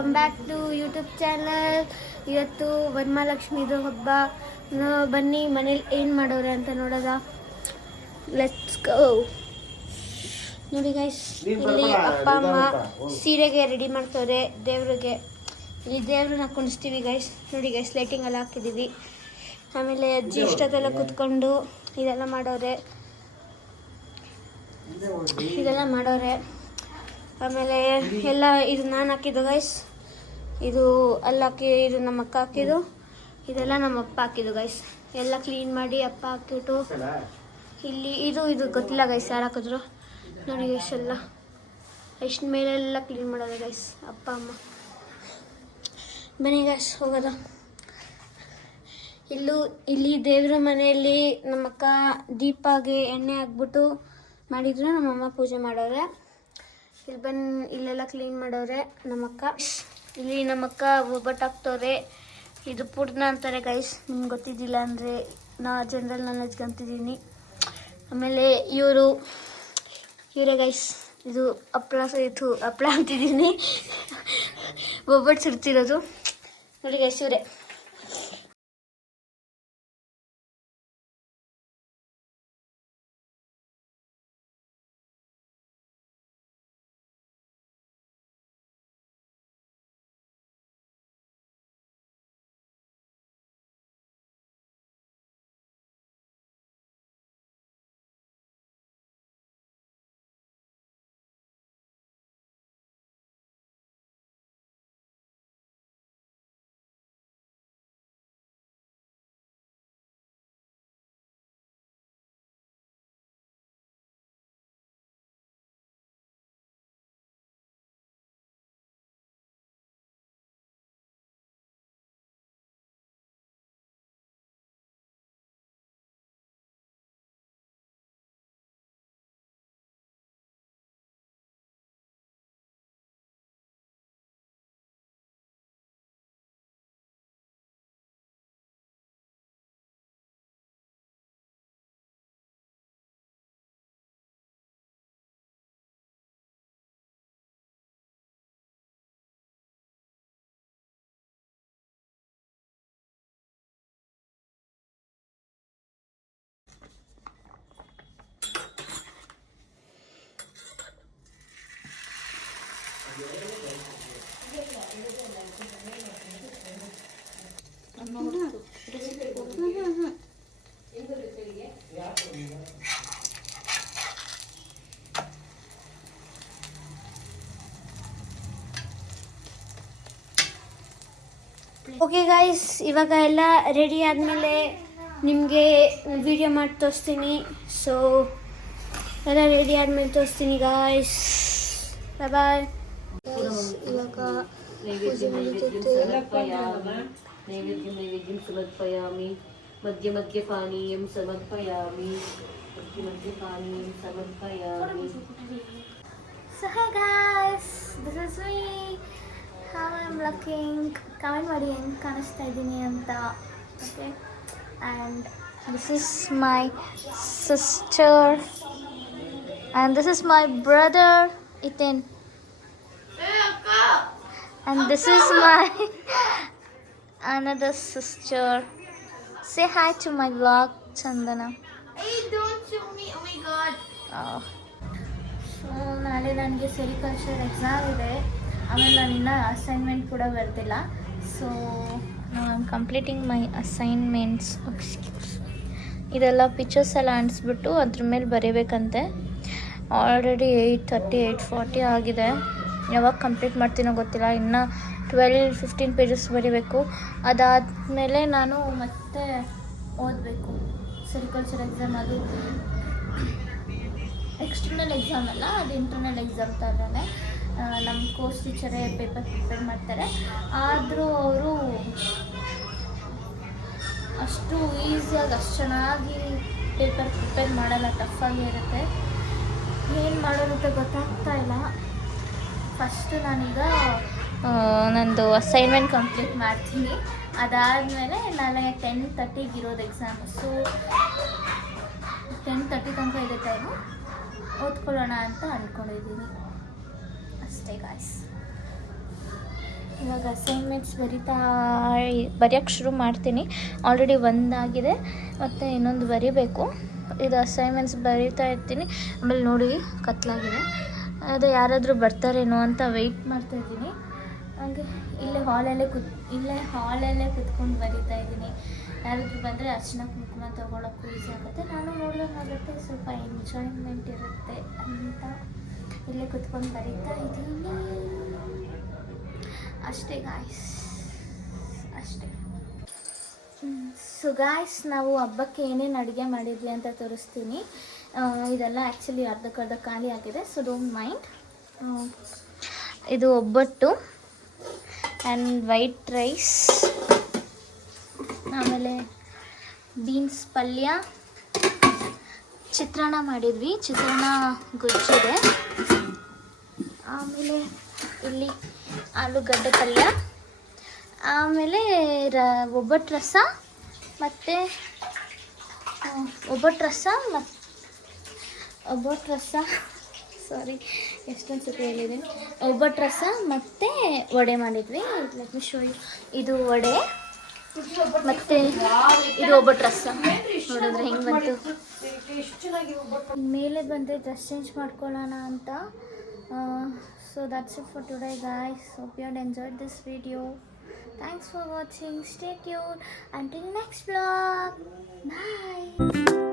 Welcome back to YouTube channel. ಇವತ್ತು ವರಮಹಾಲಕ್ಷ್ಮಿದು ಹಬ್ಬ. ಬನ್ನಿ ಮನೇಲಿ ಏನು ಮಾಡೋರೆ ಅಂತ ನೋಡೋದ. Let's go. ನೋಡಿ ಗೈಸ್, ಇಲ್ಲಿ ಅಪ್ಪ ಅಮ್ಮ ಸೀರೆಗೆ ರೆಡಿ ಮಾಡ್ತವ್ರೆ. ದೇವ್ರಿಗೆ ಇಲ್ಲಿ ದೇವ್ರನ್ನ ಕುಣಿಸ್ತೀವಿ ಗೈಸ್. ನೋಡಿ ಗೈಸ್, ಲೈಟಿಂಗ್ ಎಲ್ಲ ಹಾಕಿದ್ದೀವಿ. ಆಮೇಲೆ ಅಜ್ಜಿ ಇಷ್ಟೊತ್ತೆಲ್ಲ ಕೂತ್ಕೊಂಡು ಇದೆಲ್ಲ ಮಾಡೋರೆ. ಆಮೇಲೆ ಎಲ್ಲ ಇದು ನಾನು ಹಾಕಿದ್ದು ಗೈಸ್. ಇದು ಅಲ್ಲಿ ಹಾಕಿ, ಇದು ನಮ್ಮ ಅಕ್ಕ ಹಾಕಿದ್ದು, ಇದೆಲ್ಲ ನಮ್ಮ ಅಪ್ಪ ಹಾಕಿದ್ದು ಗೈಸ್. ಎಲ್ಲ ಕ್ಲೀನ್ ಮಾಡಿ ಅಪ್ಪ ಹಾಕಿಟ್ಟು ಇಲ್ಲಿ ಇದು ಗೊತ್ತಿಲ್ಲ ಗೈಸ್ ಯಾರು ಹಾಕಿದ್ರು. ನೋಡಿ ಗೈಸ್, ಎಲ್ಲ ಎಷ್ಟು ಮೇಲೆಲ್ಲ ಕ್ಲೀನ್ ಮಾಡೋದು ಗೈಸ್ ಅಪ್ಪ ಅಮ್ಮ. ಬನ್ನಿ ಗೈಸ್ ಹೋಗೋದ. ಇಲ್ಲಿ ದೇವ್ರ ಮನೆಯಲ್ಲಿ ನಮ್ಮಕ್ಕ ದೀಪಾಗೆ ಎಣ್ಣೆ ಹಾಕ್ಬಿಟ್ಟು ಮಾಡಿದ್ರು. ನಮ್ಮಮ್ಮ ಪೂಜೆ ಮಾಡೋರೆ. ಇಲ್ಲೆಲ್ಲ ಕ್ಲೀನ್ ಮಾಡೋರೆ ನಮ್ಮಕ್ಕ. ಇಲ್ಲಿ ನಮ್ಮಕ್ಕ ಒಬ್ಬಟ್ಟು ಹಾಕ್ತವ್ರೆ. ಇದು ಪೂರ್ಣ ಅಂತಾರೆ ಗೈಸ್, ನಿಮ್ಗೆ ಗೊತ್ತಿದ್ದಿಲ್ಲ ಅಂದರೆ ನಾ ಜನರಲ್ ನಾಲೆಜ್ಗೆ ಅಂತಿದ್ದೀನಿ. ಆಮೇಲೆ ಇವರೇ ಗೈಸ್, ಇದು ಹಪ್ಪಳ ಅಂತಿದ್ದೀನಿ, ಒಬ್ಬಟ್ಟು ಸುಡ್ತಿರೋದು. ನೋಡಿ ಗೈಸ್, ಇವರೇ. ಓಕೆ ಗಾಯ್ಸ್, ಇವಾಗ ಎಲ್ಲ ರೆಡಿ ಆದಮೇಲೆ ನಿಮಗೆ ವಿಡಿಯೋ ಮಾಡಿ ತೋರಿಸ್ತೀನಿ. ಸೊ ಎಲ್ಲ ರೆಡಿ ಆದಮೇಲೆ ತೋರಿಸ್ತೀನಿ ಗಾಯ್ಸ್. ಬಾಯ್. ಇವಾಗ ಪೂಜೆ ನಡೀತಿತ್ತು. ನೈವೇದ್ಯಂ ಸಮರ್ಪಯಾಮಿ. ಮಧ್ಯ ಪಾನೀಯಂ ಸಮರ್ಪಯಾಮಿ. ಮಧ್ಯ ಪಾನೀಯಂ ಸಮರ್ಪಯಾಮಿ. So hey guys, this is me. How I'm looking. Comment ಮಾಡಿ ಹೆಂಗೆ ಕಾಣಿಸ್ತಾ ಇದ್ದೀನಿ ಅಂತ. Okay, and this is my sister and this is my brother Ethan. And this is my another sister. Say hi to my vlog, Chandana. Hey, don't show me. Oh my god. Oh. So ನಾಳೆ ನನಗೆ sericulture exam ಇದೆ. ಆಮೇಲೆ ನಾನಿನ್ನ assignment ಕೂಡ ಬರ್ತಿಲ್ಲ. So I am completing my assignments. ಇದೆಲ್ಲ pictures ಎಲ್ಲ ಅಂಟಿಸ್ಬಿಟ್ಟು ಅದ್ರ ಮೇಲೆ ಬರೀಬೇಕಂತೆ. ಆಲ್ರೆಡಿ 8:30 8:40 ಆಗಿದೆ. ಯಾವಾಗ ಕಂಪ್ಲೀಟ್ ಮಾಡ್ತೀನೋ ಗೊತ್ತಿಲ್ಲ. ಇನ್ನು 12-15 ಪೇಜಸ್ ಬರೀಬೇಕು. ಅದಾದಮೇಲೆ ನಾನು ಮತ್ತೆ ಓದಬೇಕು. ಸೆರಿಕಲ್ಚರ್ ಎಕ್ಸಾಮ್ ಅದು ಎಕ್ಸ್ಟರ್ನಲ್ ಎಕ್ಸಾಮ್ ಅಲ್ಲ, ಅದು ಇಂಟರ್ನಲ್ ಎಕ್ಸಾಮ್ ಥರನೇ. ನಮ್ಮ ಕೋರ್ಸ್ ಟೀಚರೇ ಪೇಪರ್ ಪ್ರಿಪೇರ್ ಮಾಡ್ತಾರೆ. ಆದರೂ ಅವರು ಅಷ್ಟು ಈಸಿಯಾಗಿ ಅಷ್ಟು ಚೆನ್ನಾಗಿ ಪೇಪರ್ ಪ್ರಿಪೇರ್ ಮಾಡಲ್ಲ, ಟಫಾಗಿ ಇರುತ್ತೆ. ಏನು ಮಾಡೋದಂತ ಗೊತ್ತಾಗ್ತಾ ಇಲ್ಲ. ಫಸ್ಟು ನಾನೀಗ ನಂದು ಅಸೈನ್ಮೆಂಟ್ ಕಂಪ್ಲೀಟ್ ಮಾಡ್ತೀನಿ. ಅದಾದಮೇಲೆ ನಾಳೆ 10:30 ಇರೋದು ಎಕ್ಸಾಮ್. ಸೊ 10:30 ತನಕ ಇದೆ ಟೈಮು. ಓದ್ಕೊಳ್ಳೋಣ ಅಂತ ಅಂದ್ಕೊಂಡಿದ್ದೀನಿ ಅಷ್ಟೇ ಗಾಯ್ಸ್. ಇವಾಗ ಅಸೈನ್ಮೆಂಟ್ಸ್ ಬರೆಯೋಕ್ಕೆ ಶುರು ಮಾಡ್ತೀನಿ. ಆಲ್ರೆಡಿ ಒಂದಾಗಿದೆ ಮತ್ತು ಇನ್ನೊಂದು ಬರಿಬೇಕು. ಇದು ಅಸೈನ್ಮೆಂಟ್ಸ್ ಬರಿತಾ ಇರ್ತೀನಿ. ಆಮೇಲೆ ನೋಡಿ ಕತ್ಲಾಗಿದೆ, ಅದು ಯಾರಾದರೂ ಬರ್ತಾರೇನೋ ಅಂತ ವೆಯ್ಟ್ ಮಾಡ್ತಾಯಿದ್ದೀನಿ. ಹಾಗೆ ಇಲ್ಲೇ ಹಾಲಲ್ಲೇ ಕುತ್ಕೊಂಡು ಬರಿತಾ ಇದ್ದೀನಿ. ಯಾರಾದರೂ ಬಂದರೆ ಅರ್ಶಿನ ಕುಂಕುಮ ತೊಗೊಳಕ್ಕೂ ಈಸಿ ಆಗುತ್ತೆ, ನಾನು ನೋಡೋಕ್ಕಾಗುತ್ತೆ, ಸ್ವಲ್ಪ ಎಂಜಾಯ್ಮೆಂಟ್ ಇರುತ್ತೆ ಅಂತ ಇಲ್ಲೇ ಕುತ್ಕೊಂಡು ಬರಿತಾ ಇದ್ದೀನಿ ಅಷ್ಟೇ ಗಾಯ್ಸ್, ಅಷ್ಟೇ. ಸೊ ಗಾಯ್ಸ್, ನಾವು ಹಬ್ಬಕ್ಕೆ ಏನೇನು ಅಡುಗೆ ಮಾಡಿದ್ವಿ ಅಂತ ತೋರಿಸ್ತೀನಿ. ಇದೆಲ್ಲ ಆ್ಯಕ್ಚುಲಿ ಅರ್ಧಕ್ಕರ್ಧ ಖಾಲಿ ಆಗಿದೆ, ಸೊ ಡೋಂಟ್ ಮೈಂಡ್. ಇದು ಒಬ್ಬಟ್ಟು ಆ್ಯಂಡ್ ವೈಟ್ ರೈಸ್, ಆಮೇಲೆ ಬೀನ್ಸ್ ಪಲ್ಯ, ಚಿತ್ರಾನ್ನ ಮಾಡಿದ್ವಿ, ಚಿತ್ರಾನ್ನ ಗೊಜ್ಜಿದೆ, ಆಮೇಲೆ ಇಲ್ಲಿ ಆಲೂಗಡ್ಡೆ ಪಲ್ಯ, ಆಮೇಲೆ ಒಬ್ಬಟ್ಟು ರಸ ಮತ್ತು ಸಾರಿ ಎಷ್ಟೊಂದು ಸತಿ ಹೇಳಿದ್ದೀನಿ. ಒಬ್ಬಟ್ಟು ರಸ ಮತ್ತು ವಡೆ ಮಾಡಿದ್ವಿ. Let me show you. ಇದು ವಡೆ ಮತ್ತು ಇದು ಒಬ್ಬಟ್ಟು ರಸ. ನೋಡಿದ್ರೆ ಹೆಂಗೆ ಬಂತು. ಮೇಲೆ ಬಂದರೆ ಡ್ರೆಸ್ ಚೇಂಜ್ ಮಾಡ್ಕೊಳ್ಳೋಣ ಅಂತ. So that's it for today guys. Hope you had enjoyed this video. Thanks for watching. Stay tuned until next vlog. Bye.